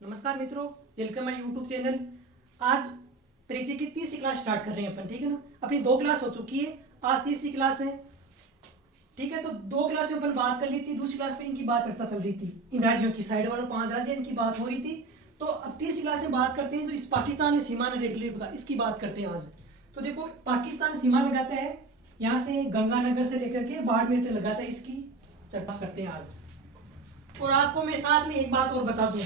नमस्कार मित्रों, welcome my YouTube channel. आज परिचय की तीसरी क्लास स्टार्ट कर रहे हैं अपन, ठीक है ना। अपनी 2 क्लास हो चुकी है, आज तीसरी क्लास है, ठीक है। तो 2 क्लास में अपन बात कर ली थी, दूसरी क्लास में इनकी बात चर्चा चल रही थी, इन राज्यों की, साइड वालों 5 राज्य इनकी बात हो रही थी। तो अब तीसरी क्लास में बात करते हैं जो इस पाकिस्तान में सीमा रेगुलेट का, इसकी बात करते हैं आज। तो देखो, पाकिस्तान सीमा लगाता है यहाँ से गंगानगर से लेकर के बाड़मेर तक लगाता है, इसकी चर्चा करते हैं आज। और आपको मैं साथ में एक बात और बता दूं,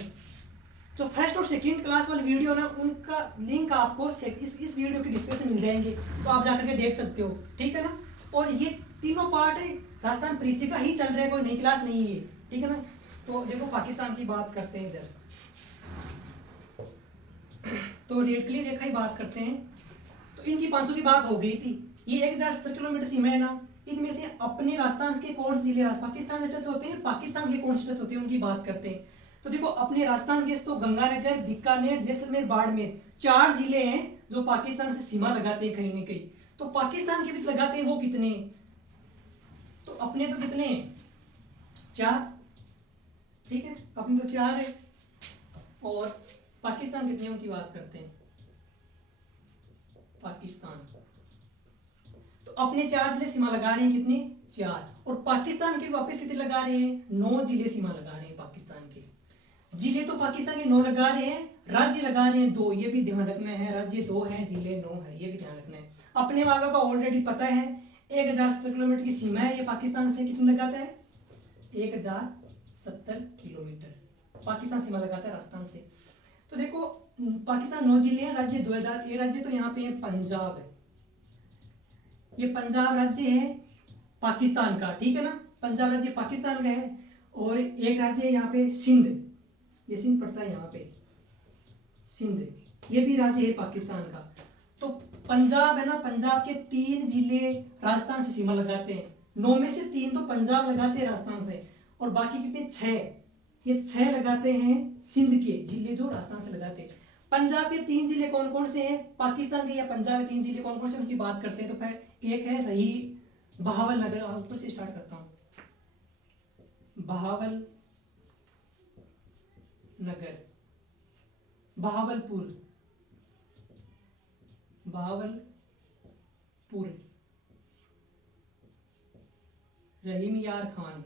जो फर्स्ट और सेकंड क्लास वाली वीडियो ना, उनका लिंक आपको इस वीडियो के डिस्क्रिप्शन में मिल जाएंगे, तो आप जाकर के देख सकते हो, ठीक है ना। और ये तीनों पार्ट राजस्थान परिचय का ही चल रहा है, कोई नई क्लास नहीं है, ठीक है ना। तो देखो, पाकिस्तान की बात करते हैं इधर, तो रेड क्लियर रेखा ही बात करते हैं। तो इनकी 500 की बात हो गई थी। ये 1070 किलोमीटर सीमा है ना, इनमें से अपने राजस्थान के कौन से जिले पाकिस्तान से टच होते हैं, पाकिस्तान के कौन से टच होते हैं, उनकी बात करते हैं। तो देखो, अपने राजस्थान के तो गंगानगर, बीकानेर, जैसलमेर, बाड़मेर 4 जिले हैं जो पाकिस्तान से सीमा लगाते हैं कहीं ना कहीं। तो पाकिस्तान के भी लगाते हैं, वो कितने? तो अपने तो कितने हैं? 4, ठीक है, अपने तो 4 है। और पाकिस्तान कितने, उनकी बात करते हैं। पाकिस्तान तो अपने 4 जिले सीमा लगा रहे हैं, कितने? 4। और पाकिस्तान के वापस कितने लगा रहे हैं? 9 जिले सीमा लगा रहे हैं पाकिस्तान के। जिले तो पाकिस्तान के 9 लगा रहे हैं, राज्य लगा रहे हैं 2, ये भी ध्यान रखना है। राज्य 2 है, जिले 9 है, ये भी ध्यान रखना है। अपने वालों का ऑलरेडी पता है, 1070 किलोमीटर की सीमा है। ये पाकिस्तान से कितने लगाता है? 1070 किलोमीटर पाकिस्तान सीमा लगाता है राजस्थान से। तो देखो, पाकिस्तान 9 जिले हैं, राज्य 2000। ये राज्य तो यहाँ पे पंजाब है, ये पंजाब राज्य है पाकिस्तान का, ठीक है ना। पंजाब राज्य पाकिस्तान का है। और एक राज्य है यहाँ पे सिंध, ये सिंध पड़ता है यहाँ पे, सिंध, ये भी राज्य है पाकिस्तान का। तो पंजाब है ना, पंजाब के 3 जिले राजस्थान से सीमा लगाते हैं। 9 में से 3 तो पंजाब लगाते हैं राजस्थान से, और बाकी कितने? 6, ये 6 लगाते हैं सिंध के जिले जो राजस्थान से लगाते हैं। पंजाब के 3 जिले कौन कौन से हैं? पाकिस्तान के या पंजाब के 3 जिले कौन कौन से, उनकी बात करते हैं। तो फिर एक है रही बहावल नगर, ऊपर से स्टार्ट करता हूं, बहावल नगर, बहावलपुर, बहावलपुर, रहीम यार खान,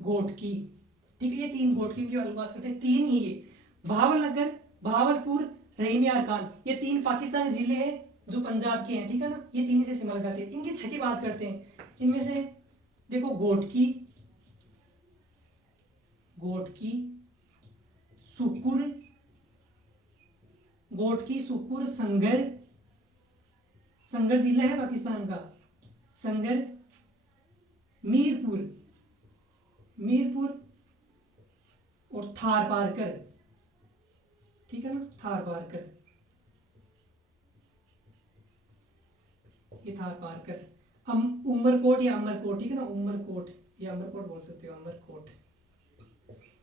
घोटकी, ठीक है। ये 3 घोटकी की बात करते हैं, 3 ही ये, बहावलनगर, बहावलपुर, रहीम यार खान, ये 3 पाकिस्तानी जिले हैं जो पंजाब के हैं, ठीक है ना। ये 3 से सीमा लगाते हैं। इनकी 6 की बात करते हैं। इनमें से देखो, घोटकी, सुकुर, घोटकी, सुकुर, संगर, संगर जिला है पाकिस्तान का, संगर, मीरपुर, और थार पारकर, ठीक है ना, थार पारकर, ये थार पारकर, उमरकोट या अमरकोट, ठीक है ना, उमरकोट या अमरकोट बोल सकते हो, अमरकोट।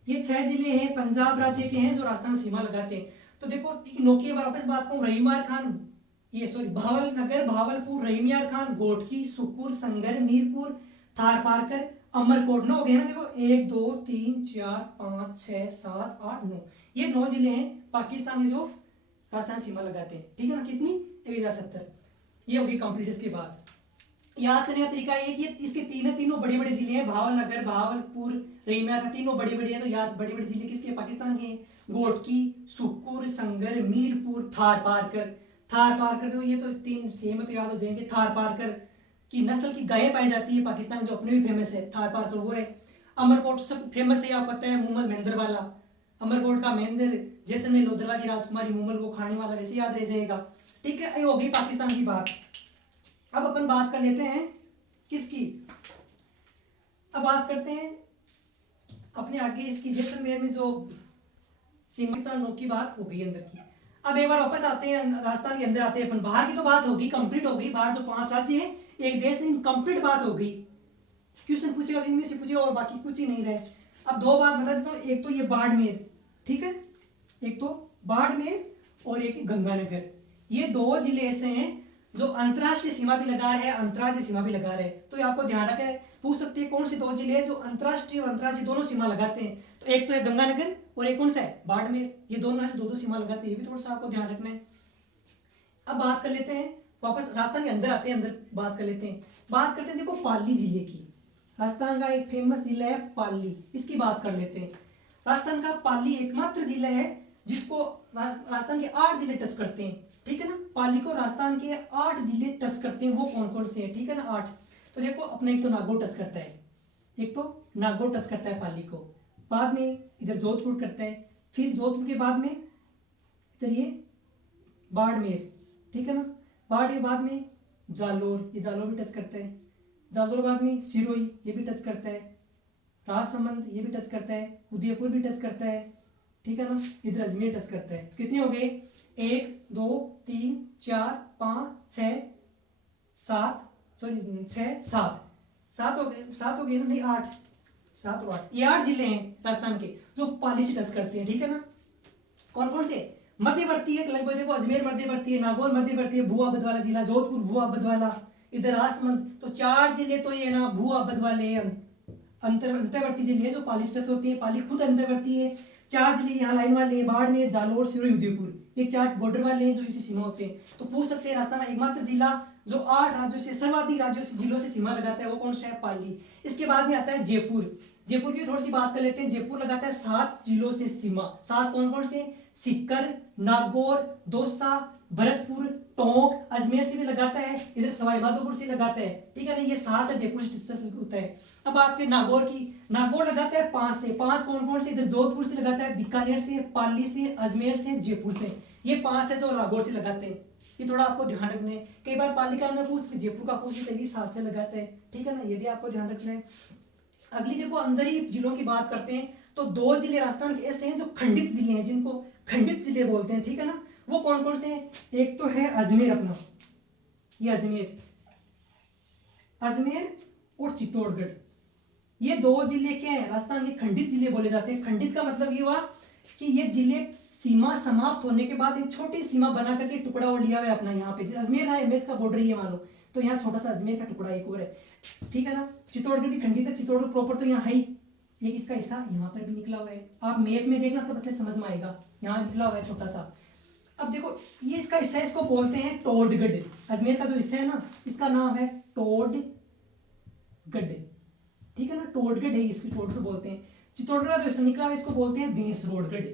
ये 6 जिले हैं पंजाब राज्य के हैं जो राजस्थान सीमा लगाते हैं। तो देखो, नोकी वापस बात करूं, रहीमार खान, ये सॉरी, बहावलनगर, बहावलपुर, रहीमियार खान, घोटकी, सुकुर, संगर, मीरपुर, थार पारकर, अमरकोट। 9 हो गए ना। देखो, 1 2 3 4 5 6 7 8 9, ये 9 जिले हैं पाकिस्तान के जो राजस्थान सीमा लगाते हैं, ठीक है ना। कितनी? 1070। ये होगी कंप्लीट। इसके बाद याद करने का तरीका ये कि इसके तीनों बड़े बड़े जिले हैं, भावलनगर, बहावलपुर, रहीमियार का, तीनों बड़े बड़े हैं। तो याद, बड़े बड़े जिले किसके? पाकिस्तान के हैं। घोटकी, सुकुर, संगर, मीरपुर, थार पारकर। थार पारकर, तो ये तो 3 सेम तो याद हो जाएंगे। थार पारकर की नस्ल की गायें पाई जाती है पाकिस्तान, जो अपने भी फेमस है, थार पारकर वो है। अमरकोट सब फेमस है, आपको पता है, मूमल महेंद्र वाला, अमरकोट का महेंद्र, जैसलमेर लोधरवा की राजकुमारी मूमल, वो खाने वाला, वैसे याद रह जाएगा, ठीक है। ये होगी पाकिस्तान की बात। अब अपन बात कर लेते हैं किसकी? अब बात करते हैं अपने आगे इसकी, जैसलमेर में जो सीमास्तान की बात हो गई अंदर की। अब एक बार वापस आते हैं, राजस्थान के अंदर आते हैं अपन। बाहर की तो बात होगी, कंप्लीट हो गई। बाहर जो 5 राज्य हैं, एक देश, कंप्लीट बात हो गई। क्वेश्चन पूछेगा तो इनमें से पूछेगा, और बाकी कुछ ही नहीं रहे। अब 2 बात बता देता हूँ, एक तो ये बाड़मेर, ठीक है, एक तो बाड़मेर और एक गंगानगर, ये 2 जिले ऐसे हैं जो अंतरराष्ट्रीय सीमा भी लगा रहे हैं, अंतर्राज्यीय सीमा भी लगा रहे हैं। तो आपको ध्यान रखें, पूछ सकते हैं कौन से दो जिले हैं जो अंतरराष्ट्रीय और अंतर्राज्यीय दोनों सीमा लगाते हैं। तो एक तो है गंगानगर और एक कौन सा है, बाड़मेर। ये दोनों है दो दो सीमा लगाते हैं, ये भी थोड़ा सा आपको ध्यान रखना है। अब बात कर लेते हैं, वापस राजस्थान के अंदर आते हैं, अंदर बात कर लेते हैं। बात करते हैं देखो पाली जिले की। राजस्थान का एक फेमस जिला है पाली, इसकी बात कर लेते हैं। राजस्थान का पाली एकमात्र जिला है जिसको राजस्थान के 8 जिले टच करते हैं, ठीक है ना। पाली को राजस्थान के 8 जिले टच करते हैं, वो कौन कौन से हैं, ठीक है ना, 8। तो देखो अपने एक तो नागौर टच करता है, एक तो नागौर टच करता है पाली को, बाद में इधर जोधपुर करता है, फिर जोधपुर के बाद में इधर ये बाड़मेर, ठीक है ना, बाड़मेर बाद में जालोर, ये जालोर भी टच करता है, जालोर बाद में सिरोही, ये भी टच करता है, राजसमंद ये भी टच करता है, उदयपुर भी टच करता है, ठीक है ना, इधर अजमेर टच करता है। कितने हो गए, 1 2 3 4 5 6 7 सॉरी 6 7 हो गए ना, नहीं 8, 7 और 8, ये 8 जिले हैं राजस्थान के जो पाली से टच करते हैं, ठीक है ना। कौन कौन से, मध्यवर्ती है लगभग, देखो अजमेर मध्यवर्ती है, नागौर मध्यवर्ती है, भुआ बदवाला जिला, जोधपुर भुआ बदवाला, इधर राजसमंद, तो 4 जिले तो ये ना भुआ बदवाले अंतर्वर्ती जिले जो पाली से टच होते हैं। पाली खुद अंतर्वर्ती है। 4 जिले यहाँ लाइन वाले, बाड़मेर, जालोर, सिरोही, उदयपुर, ये 4 बॉर्डर वाले हैं जो इसे सीमा होते हैं। तो पूछ सकते हैं राजस्थान एकमात्र जिला जो 8 राज्यों से, सर्वाधिक राज्यों से, जिलों से सीमा लगाता है, वो कौन सा है, पाली। इसके बाद में आता है जयपुर। जयपुर की थोड़ी सी बात कर लेते हैं। जयपुर लगाता है 7 जिलों से सीमा। 7 कौन कौन से, सीकर, नागौर, दौसा, भरतपुर, टोंक, अजमेर से भी लगाता है, इधर सवाई माधोपुर से लगाता है, ठीक है ना। ये 7 है, जयपुर से होता है। अब बात करें नागौर की, नागौर लगाता है 5 से। 5 कौन कौन से, इधर जोधपुर से लगाता है, बीकानेर से, पाली से, अजमेर से, जयपुर से, ये 5 है जो नागौर से लगाते हैं। ये थोड़ा आपको ध्यान रखना है, कई बार पाली का ना पूछ जयपुर का पूछ, तभी 7 से लगाते हैं, ठीक है ना, ये भी आपको ध्यान रखना है। अगली देखो अंदरी जिलों की बात करते हैं, तो 2 जिले राजस्थान के ऐसे हैं जो खंडित जिले हैं, जिनको खंडित जिले बोलते हैं, ठीक है ना। वो कौन कौन से हैं, एक तो है अजमेर, अपना ये अजमेर और चित्तौड़गढ़, ये 2 जिले क्या है, राजस्थान के खंडित जिले बोले जाते हैं। खंडित का मतलब ये हुआ कि ये जिले सीमा समाप्त होने के बाद एक छोटी सीमा बना करके टुकड़ा और लिया हुआ है अपना। यहाँ पे अजमेर है, एमएस का बॉर्डर ही है मानो, तो यहाँ छोटा सा अजमेर का टुकड़ा एक और है, ठीक है ना। चित्तौड़गढ़ भी खंडित है, चित्तौड़गढ़ प्रॉपर तो यहाँ है ही, एक इसका हिस्सा यहाँ पर भी निकला हुआ है, आप मैप में देखना तो अच्छे समझ में आएगा, यहाँ निकला हुआ है छोटा सा। अब देखो ये इसका हिस्सा है, इसको बोलते हैं टोडगढ़। अजमेर का जो हिस्सा है ना, इसका नाम है टोडगढ़, ठीक है ना, टोडगढ़ है, इसकी टोडगढ़ बोलते हैं। चित्तौड़गढ़ का जो हिस्सा निकला है इसको बोलते हैं बेंसरोडगढ़।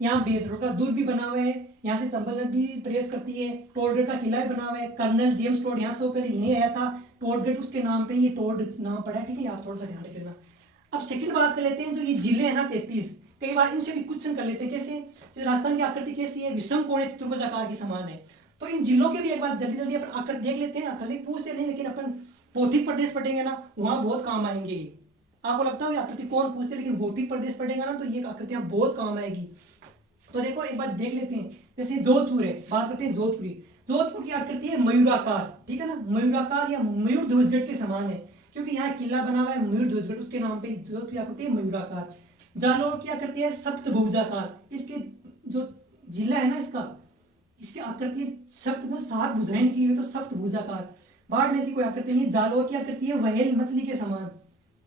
यहाँ बेंसरोड का दुर्ग भी बना हुआ है, यहाँ से संबल भी प्रवेश करती है। टोडगढ़ का किला भी बना हुआ है, कर्नल जेम्स टोड यहाँ से पहले यही आया था, टोडगढ़ उसके नाम पे ये टोड नाम पड़ा है, ठीक है, आप थोड़ा सा ध्यान रख लेना। अब सेकंड बात कर लेते हैं, जो ये जिले हैं ना 33, कई बार इनसे भी क्वेश्चन कर लेते हैं, कैसे, राजस्थान की आकृति कैसी है, विषम कोणीय चतुर्भुज आकार की समान है। तो इन जिलों के भी एक बार जल्दी जल्दी अपन आकृति देख लेते हैं, खाली पूछते नहीं, लेकिन अपन भौतिक प्रदेश पढ़ेंगे ना, वहां बहुत काम आएंगे। आपको लगता है आकृति कौन पूछते हैं, लेकिन भौतिक प्रदेश पढ़ेगा ना तो ये आकृतियां बहुत काम आएगी। तो देखो एक बार देख लेते हैं, जैसे जोधपुर है, बात करते हैं जोधपुरी। जोधपुर की आकृति है मयूराकार, ठीक है ना, मयूराकार या मयूर ध्वजगढ़ के समान है, क्योंकि यहाँ किला बना हुआ है मयूर ध्वजगढ़, उसके नाम पे जोधपुर की आकृति है मयूराकार। जालोर की आकृति है सप्तभुजाकार, इसके जो जिला है ना इसकी आकृति सप्तभुज, 7 भुजाएं निकली हुई तो सप्तभुजाकार। बाड़मेर की कोई आकृति नहीं। जालोर की आकृति है व्हेल मछली के समान,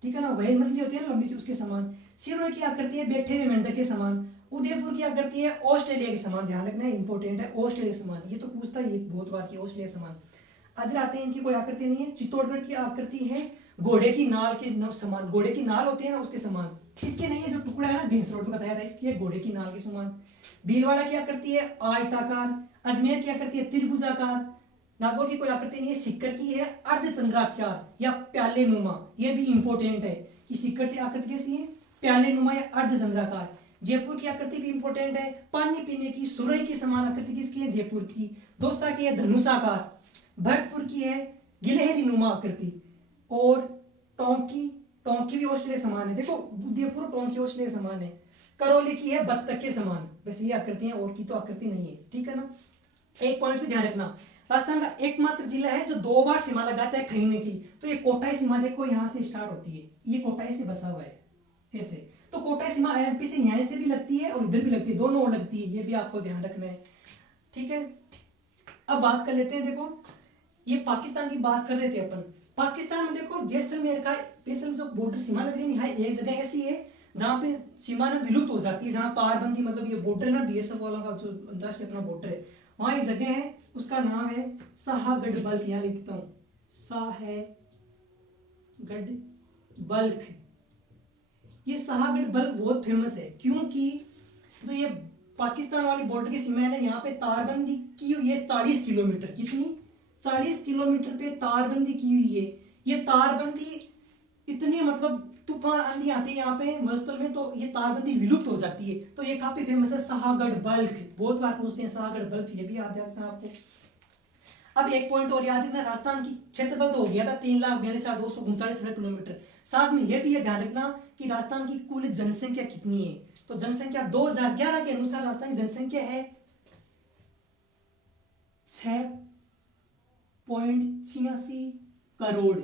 ठीक है ना, व्हेल मछली होती है ना लंबी सी, उसके समान। सिरोही की आकृति है बैठे हुए मेंढक के समान। उदयपुर की आकृति है ऑस्ट्रेलिया के समान, ध्यान रखना है, इंपॉर्टेंट है, ऑस्ट्रेलिया के समान, ये तो पूछता है, ये बहुत बार की ऑस्ट्रेलिया के समान। अदर आते हैं, इनकी कोई आकृति नहीं है। चित्तौड़गढ़ की आकृति है घोड़े की नाल के समान, घोड़े की नाल होती है ना उसके समान, इसके नहीं है, जो टुकड़ा है ना बेंसरोड में बताया था, इसकी है घोड़े की नाल के समान। भीलवाड़ा की आकृति है आयताकार। अजमेर की आकृति है त्रिभुजाकार। नागौर की कोई आकृति नहीं है। सिक्कर की है अर्धचंद्राकार या प्याले नुमा, ये भी इंपॉर्टेंट है कि सिक्कर की आकृति कैसी है, प्याले नुमा या अर्धचंद्राकार। जयपुर की आकृति भी इंपॉर्टेंट है, पानी पीने की सुरई की समान आकृति किसकी है, जयपुर की। दौसा की है धनुषाकार। भरतपुर की है गिलहरी नुमा आकृति। और टोंकी भी ऑस्ट्रेलिया समान है, देखो उदयपुर टोंकी ऑस्ट्रेलिया समान है। करौली की है बत्तख के समान, बस ये आकृतियां, और की तो आकृति नहीं है, ठीक है ना। एक पॉइंट भी ध्यान रखना, राजस्थान का एकमात्र जिला है जो 2 बार सीमा लगाता है खरीने की, तो ये कोटाई सीमा देखो यहाँ से स्टार्ट होती है, ये कोटाई से बसा हुआ है ऐसे, तो कोटाई सीमा एमपी से यहाँ से भी लगती है और इधर भी लगती है, दोनों ओर लगती है, ये भी आपको ध्यान रखना है, ठीक है। अब बात कर लेते हैं, देखो ये पाकिस्तान की बात कर रहे थे अपन। पाकिस्तान में देखो जैसलमेर का जैसलमेर जो बॉर्डर सीमा लग रही है, एक जगह ऐसी है जहाँ पे सीमा ना विलुप्त हो जाती है, जहाँ तारबंदी मतलब ये बॉर्डर ना बीएसएफ वालों का जो अंतरराष्ट्रीय अपना बॉर्डर है, वहाँ एक जगह है, उसका नाम है शाहगढ़ बल्ख। यहाँ लिखता हूँ शाहगढ़ बल्ख। ये शाहगढ़ बल्ख बहुत फेमस है क्योंकि जो ये पाकिस्तान वाली बॉर्डर की सीमा है ना, यहाँ पे तारबंदी की हुई है 40 किलोमीटर। कितनी? 40 किलोमीटर पे तारबंदी की हुई है। ये तारबंदी इतनी मतलब तूफान आंधी आती है यहाँ पे मरुस्थल में, तो ये तारबंदी विलुप्त हो जाती है। तो ये काफी फेमस है शाहगढ़ बल्ख, बहुत बार पूछते हैं शाहगढ़ बल्ख, ये भी याद रखना आपको। अब एक पॉइंट और याद रखना, राजस्थान की क्षेत्रफल तो हो गया था 3,42,239 किलोमीटर। साथ में यह भी ध्यान रखना कि राजस्थान की कुल जनसंख्या कितनी है। तो जनसंख्या 2011 के अनुसार राजस्थान की जनसंख्या है 6.86 करोड़।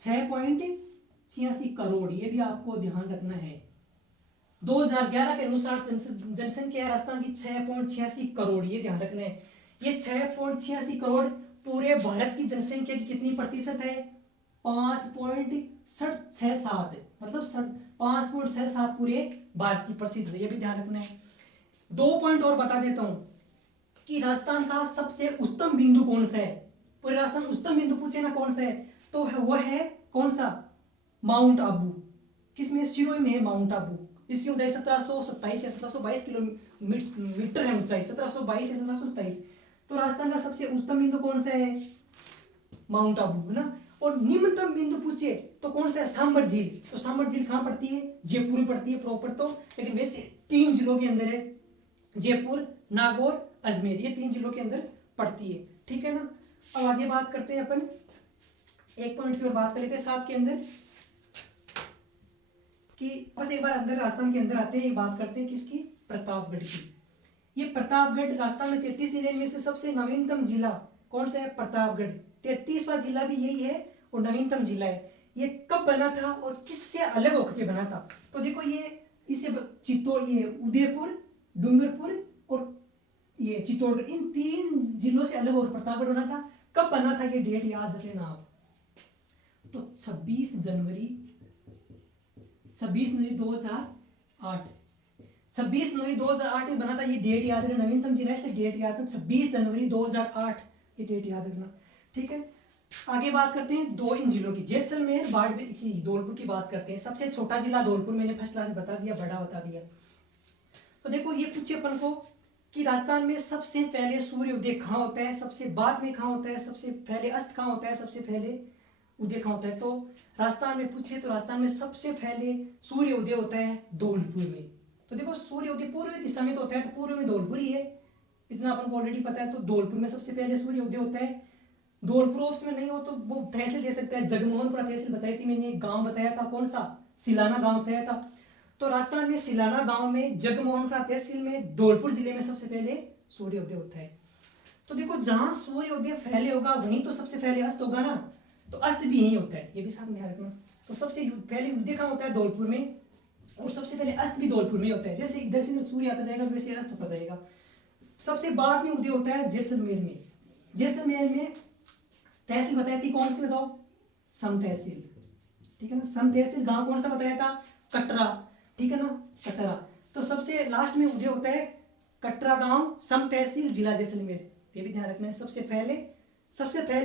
6.86 करोड़, ये भी आपको ध्यान रखना है। 2011 के अनुसार जनसंख्या है राजस्थान की 6.86 करोड़, ये ध्यान रखना है। ये 6.86 करोड़ पूरे भारत की जनसंख्या की कितनी प्रतिशत है? 5.67, मतलब 5.67 पूरे भारत की प्रतिशत है, ये भी ध्यान रखना है। 2 पॉइंट और बता देता हूं कि राजस्थान का सबसे उच्चतम बिंदु कौन सा है। पूरे राजस्थान उच्चतम बिंदु पूछे ना कौन सा है, तो वह है कौन सा? माउंट आबू। किसमें? सिरोही में है माउंट आबू। इसकी ऊंचाई 1727 या 1722 किलोमीटर है ऊंचाई, 1722 या 1727। तो राजस्थान का सबसे उच्चतम बिंदु कौन सा है? माउंट आबू, है ना। और निम्नतम बिंदु पूछे तो कौन सा है? सांबर झील। तो सांबर झील कहाँ पड़ती है? जयपुर में पड़ती है प्रॉपर तो, लेकिन वैसे 3 जिलों के अंदर है, जयपुर, नागौर, अजमेर, ये 3 जिलों के अंदर पड़ती है, ठीक है ना। अब आगे बात करते हैं अपन, एक पॉइंट की और बात कर लेते हैं साथ के अंदर कि बस एक बार अंदर राजस्थान के अंदर आते हैं, बात करते हैं किसकी? प्रतापगढ़ की। ये प्रतापगढ़ राजस्थान में 33 जिले में से सबसे नवीनतम जिला कौन सा है? प्रतापगढ़। 33वां जिला भी यही है और नवीनतम जिला है। ये कब बना था और किससे अलग होकर बना था? तो देखो ये इसे चित्तौड़, ये उदयपुर, डूंगरपुर और ये चित्तौड़गढ़, इन 3 जिलों से अलग होकर प्रतापगढ़ बना था। कब बना था ये डेट याद रख लेना आप। तो 26 जनवरी 2008, 26 जनवरी 2008 में बना था। ये डेट याद रखना, नवीनतम जिला है, डेट याद रखना, 26 जनवरी 2008, ये डेट याद रखना, ठीक है। आगे बात करते हैं दो इन जिलों की, जैसलमेर, बाड़मेर की, धौलपुर की बात करते हैं। सबसे छोटा जिला धौलपुर, मैंने फर्स्ट क्लास में बता दिया, बड़ा बता दिया। तो देखो ये पूछे अपन को कि राजस्थान में सबसे पहले सूर्योदय कहाँ होता है, सबसे बाद में कहाँ होता है, सबसे पहले अस्त कहाँ होता है, सबसे पहले उदय कहाँ होता है। तो राजस्थान में पूछे तो राजस्थान में सबसे पहले सूर्योदय होता है धौलपुर में। तो देखो सूर्योदय पूर्व दिशा में तो होता है, तो पूर्व में धौलपुर ही है, इतना अपन को ऑलरेडी पता है। तो धौलपुर में सबसे पहले सूर्योदय होता है। धौलपुर ऑप्शन में नहीं हो तो वो तहसील ले सकता है, जगमोहनपुरा तहसील बताई थी मैंने, एक गांव बताया था, कौन सा? सिलाना गांव बताया था। तो राजस्थान में सिलाना गांव में, जगमोहनपुरा तहसील में, धौलपुर जिले में सबसे पहले सूर्योदय होता है। तो देखो जहां सूर्योदय पहले होगा वहीं तो सबसे पहले अस्त होगा ना, तो अस्त भी यही होता है, ये भी साथ में ध्यान रखना। तो सबसे पहले उदय कहाँ होता है? धौलपुर में, और सबसे पहले अस्त भी धौलपुर में होता है। जैसे इधर से सूर्य आता जाएगा वैसे अस्त होता जाएगा। सबसे बाद में उदय होता है जैसलमेर में। जैसलमेर में तहसील बताई थी, कौन सी बताओ? सम तहसील, ठीक है ना। सम तहसील गांव कौन सा बताया था? कटरा, ठीक है ना, कटरा। तो सबसे लास्ट में उदय होता है कटरा गांव, सम तहसील, जिला जैसलमेर, ये भी ध्यान रखना है। सबसे पहले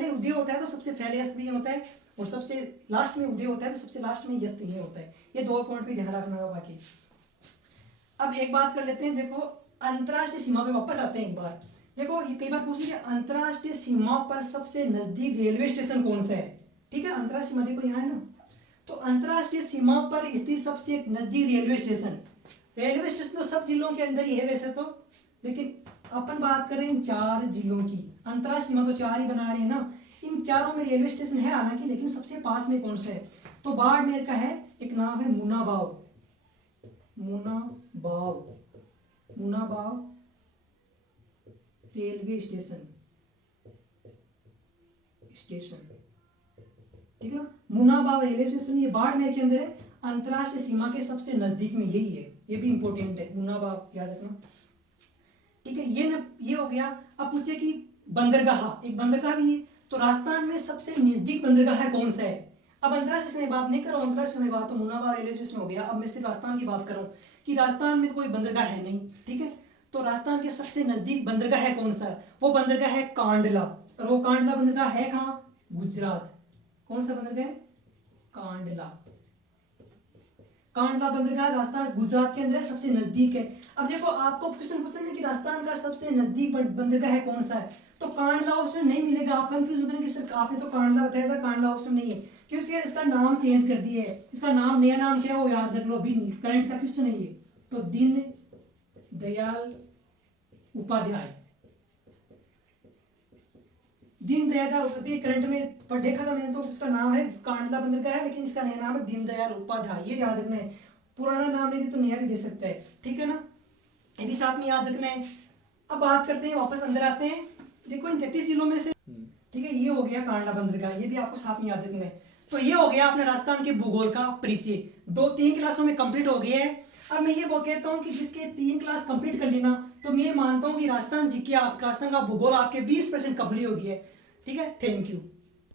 उदय होता है तो सबसे पहले अस्त भी होता है, और सबसे लास्ट में उदय होता है तो सबसे लास्ट में अस्त ही होता है। ये 2 पॉइंट भी ध्यान रखना होगा। बाकी अब एक बात कर लेते हैं, देखो अंतरराष्ट्रीय सीमा पे वापस आते हैं एक बार। देखो ये कई बार पूछ लीजिए, अंतरराष्ट्रीय सीमा पर सबसे नजदीक रेलवे स्टेशन कौन सा है? ठीक है, अंतरराष्ट्रीय सीमा देखो यहाँ है ना, तो अंतरराष्ट्रीय सीमा पर स्थित सबसे नजदीक रेलवे स्टेशन तो सब जिलों के अंदर ही है वैसे तो, लेकिन अपन बात करें इन 4 जिलों की। अंतरराष्ट्रीय सीमा तो 4 ही बना रहे हैं ना, इन चारों में रेलवे स्टेशन है हालांकि, लेकिन सबसे पास में कौन सा है? तो बाड़मेर का है, एक नाम है मुनाबाव रेलवे स्टेशन, ठीक है ना। मुनाबाव रेलवे स्टेशन ये बाड़मेर के अंदर है, अंतरराष्ट्रीय सीमा के सबसे नजदीक में यही है, ये भी इंपॉर्टेंट है, मुनाबाव याद रखना, ठीक है। ये हो गया। अब पूछे कि बंदरगाह, एक बंदरगाह भी है, तो राजस्थान में सबसे नजदीक बंदरगाह कौन सा है? अब अंतर्राष्ट्रीय में बात नहीं करो, अंतर्राष्ट्रीय में बात तो मुनाबार रेलवे स्टेशन हो गया। अब मैं सिर्फ राजस्थान की बात करूं कि राजस्थान में कोई बंदरगाह है नहीं, ठीक है। तो राजस्थान के सबसे नजदीक बंदरगाह है कौन सा? वो बंदरगाह है कांडला। और वो कांडला बंदरगाह है कहाँ? गुजरात। कौन सा बंदरगाह है? कांडला। कांडला बंदरगाह राजस्थान गुजरात के अंदर सबसे नजदीक है। अब देखो आपको क्वेश्चन पूछना है कि राजस्थान का सबसे नजदीक बंदरगाह है कौन सा है, तो कांडला उसमें नहीं मिलेगा। आप कंफ्यूज मत होना कि सिर्फ आपने तो कांडला बताया था, कांडला उसमें नहीं है, क्योंकि इसका नाम चेंज कर दिया है। इसका नाम, नया नाम क्या है वो याद रख लो, अभी करंट का क्वेश्चन है ये। तो दीन दयाल उपाध्याय, दीन दयाल अभी करंट में पर देखा था मैंने, तो इसका नाम है कांडला बंदरगाह है, लेकिन इसका नया नाम है दीन दयाल उपाध्याय। ये याद रखना है, पुराना नाम नहीं दे तो नया भी दे सकता है, ठीक है ना, ये भी साथ में याद रखना है। अब बात करते हैं, वापस अंदर आते हैं। देखो इन 33 जिलों में से, ठीक है, ये हो गया कांडला बंदरगाह, ये भी आपको साथ में याद रखना है। तो ये हो गया अपने राजस्थान के भूगोल का परिचय, 2-3 क्लासों में कंप्लीट हो गया है। अब मैं ये कहता हूँ कि जिसके 3 क्लास कंप्लीट कर लेना, तो मैं मानता हूँ कि राजस्थान का भूगोल आपके 20% कंप्लीट हो गया है, ठीक है। Thank you.